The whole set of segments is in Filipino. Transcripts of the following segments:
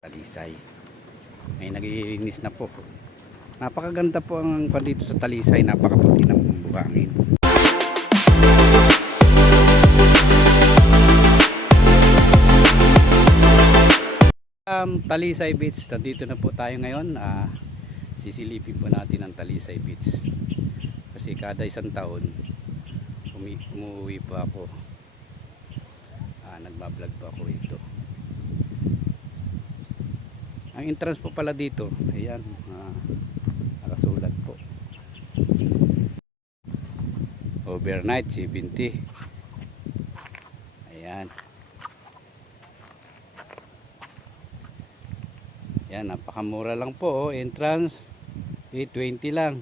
Talisay. May naglilinis na po. Napakaganda po ang dito sa Talisay, napakaputi ng buhangin. Talisay Beach, dito na po tayo ngayon. Sisilipin po natin ang Talisay Beach. Kasi kada isang taon umuwi po ako. Nagbablog po ako rito. Ang entrance po pala dito, ayan, nakasulat po. Overnight 70. Ayan. Ayan, napakamura lang po, entrance 820 lang.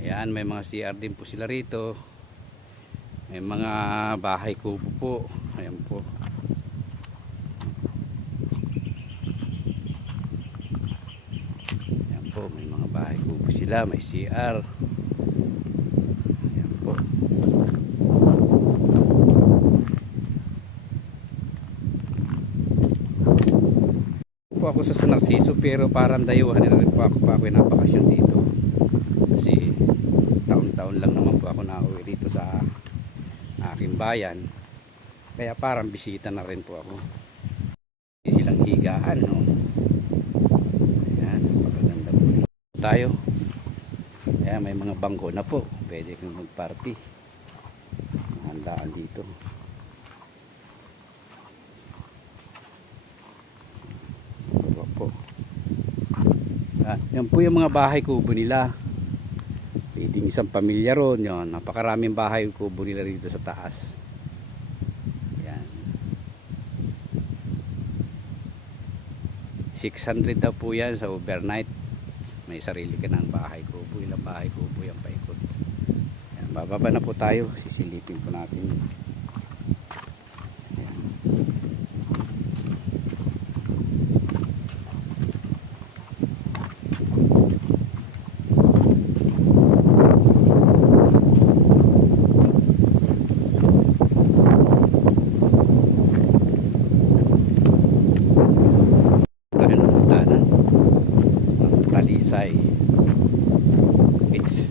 Ayan, may mga CR din po sila rito. May mga bahay kubo po. Ayan po. May mga bahay kubo sila, may CR. Ayan po. Po ako sa San Narciso, pero parang dayuhan na rin po ako pa ako napakasyon dito. Kasi taon-taon lang naman po ako nauwi dito sa aking bayan. Kaya parang bisita na rin po ako. Hindi silang higaan, no? Tayo. Kaya may mga bangko na po. Pwede kang mag-party. Handaan dito. Ito po. Yan po yung mga bahay kubo nila. Pwedeng isang pamilya ron. Yan. Napakaraming bahay kubo nila dito sa taas. Yan. 600 daw po yan sa overnight. May sarili ka ng bahay kubo, ilang bahay kubo yung paikot. Ayan, bababa na po tayo, sisilipin po natin. Ayan. Talisay Beach.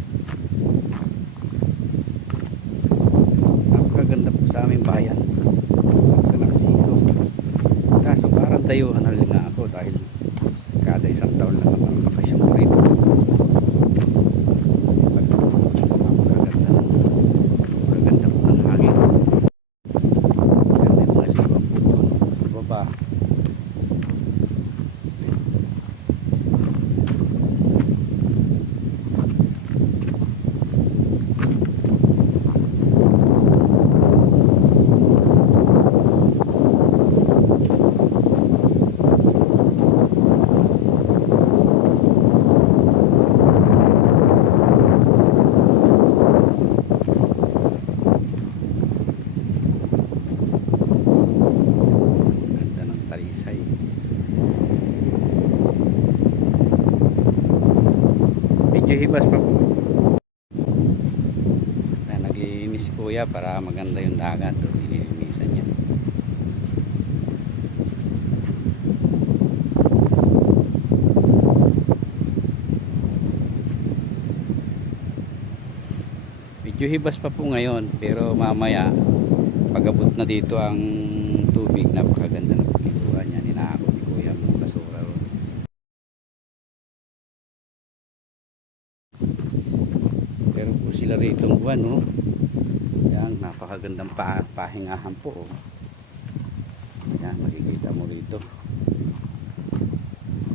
Napakaganda po sa aming bayan sa Narciso. Kaso parang dayuhan na rin nga ako dahil kada isang taon lang ang bakasyon ko rito. Napakaganda po ang hangin. May mga liwa po doon sa baba. Medyo hibas pa po. Naglilinis si kuya para maganda yung dagat. Nililinisan niya. Medyo hibas pa po ngayon, pero mamaya pag-abot na dito ang tubig, napakaganda na pagkikuhan niya. Ninaako ni kuya mga basura. Pero po sila rito ng buwan, no? Yan, napakagandang pahingahan po, oh. Yan, makikita mo rito.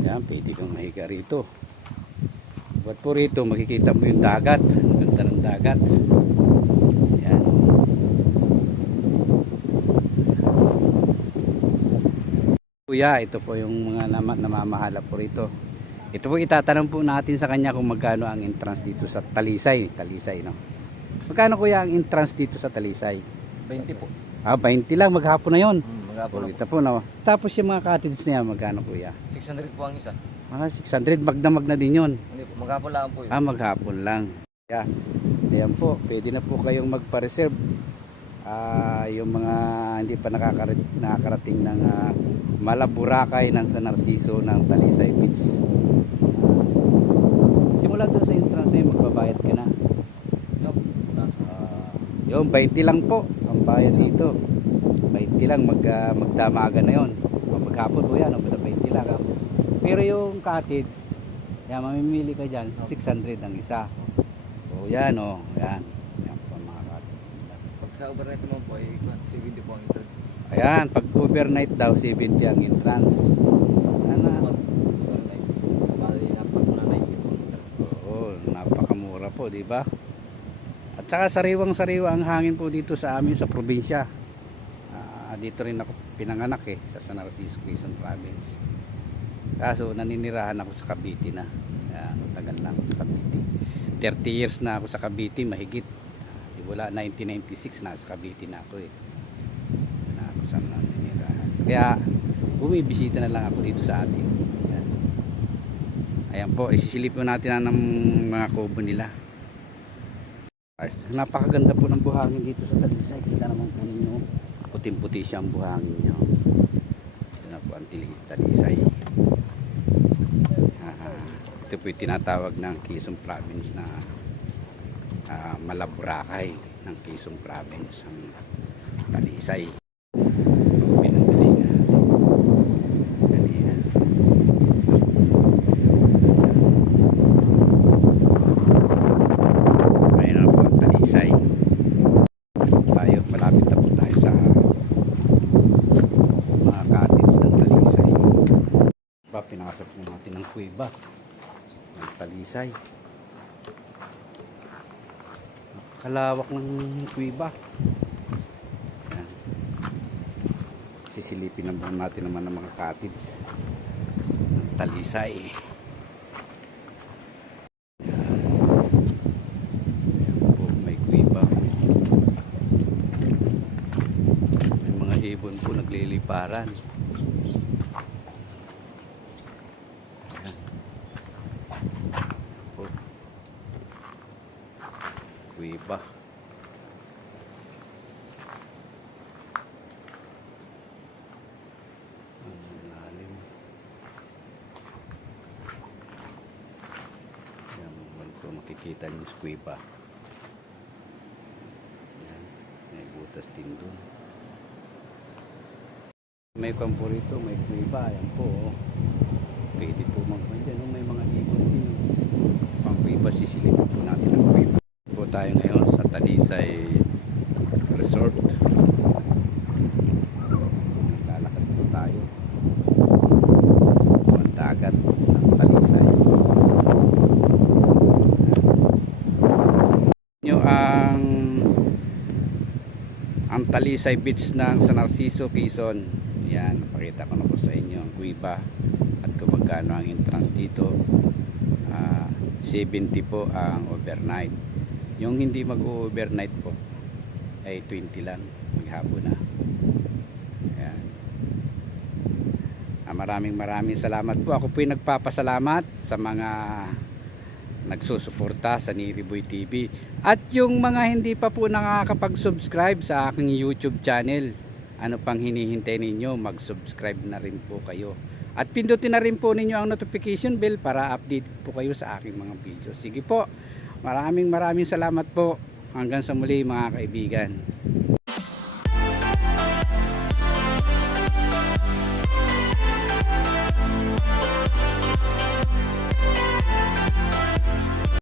Yan, pwede kang mahiga rito. Buat po rito, makikita mo yung dagat. Ang ganda ng dagat. Yan. Kuya, ito po yung mga namamahala po rito. Ito po itatanong po natin sa kanya kung magkano ang entrance dito sa Talisay, no? Magkano kuya ang entrance dito sa Talisay? 20 po. 20 lang, maghapon na 'yon. Maghapon Ito po na. Tapos yung mga cottage niya, magkano kuya? 600 po ang isa. 600, magna din 'yon. Hindi po, maghapon lang po 'yun. Maghapon lang. Yeah. Ayan po, pwede na po kayong magpa-reserve yung mga hindi pa nakakarating ng Malaburakay ng San Narciso ng Talisay Beach. Simula doon sa entrance ay magbabayad ka na. Nope. Yung 20 lang po ang bayad dito. 20 lang magdamagan na yon. Maghapon po yan, 20 lang. Pero yung cottage, yan, mamimili ka dyan, 600 ang isa. O yan o, yan. Yan po ang mga cottage. Pag sa overnight naman po ay 70 po ang entrance. Ayan, pag overnight daw, 70 ang entrance. Yan na. Pag overnight, bali pag 90 po ang entrance. Oo, napakamura po, di ba? At saka sariwang-sariwa ang hangin po dito sa amin sa probinsya. Dito rin ako pinanganak sa San Narciso, Quezon Province. Kaso naninirahan ako sa Cavite na. Matagal na ako sa Cavite. 30 years na ako sa Cavite, mahigit. Wala 1996 na sa Cavite na ako Na ako sa naninirahan. Kaya bumibisita na lang ako dito sa atin. Ayan po, isisilip po natin ng mga kubo nila. Napakaganda po ng buhangin dito sa Talisay. Kita naman po ninyo. Puting-puti siyang buhangin nyo. Ito na po ang Talisay. Ito po yung tinatawag ng Quezon Province na Malaburakay ng Quezon Province ang Talisay. Pinanggalingan natin. Ayun na po ang Talisay. Tayo, malapit na po tayo sa mga cottage ng Talisay. Pinakasap po natin ang kuweba ng Talisay. Kalawak ng kuweba. Yan. Sisilipin natin naman ng mga cottage ng Talisay. Ibon po nagliliparan. Ayan. Kuweba. Ang lalim. Ayan, ito makikita niyo sa kuweba. Ayan, may butas din doon. May kampo rito, may kuweba, ayan po. Pwede po magpandyan, may mga ibon din. Ang kuweba, sisilipin po natin ang kuweba. Po tayo ngayon sa Talisay Resort. Lalakad po tayo. Ang dagat ng Talisay. Nyo ang Talisay Beach ng San Narciso, Quezon. Yan, pakita ko na po sa inyo ang kuweba at kung magkano ang entrance dito. 70 po ang overnight. Yung hindi mag-overnight po ay 20 lang, maghapon na. Yan. Maraming salamat po. Ako po yung nagpapasalamat sa mga nagsusuporta sa Niriboy TV at yung mga hindi pa po nakakapag-subscribe sa aking YouTube channel. Ano pang hinihintay ninyo? Mag-subscribe na rin po kayo. At pindutin na rin po ninyo ang notification bell para update po kayo sa aking mga video. Sige po, maraming salamat po. Hanggang sa muli mga kaibigan.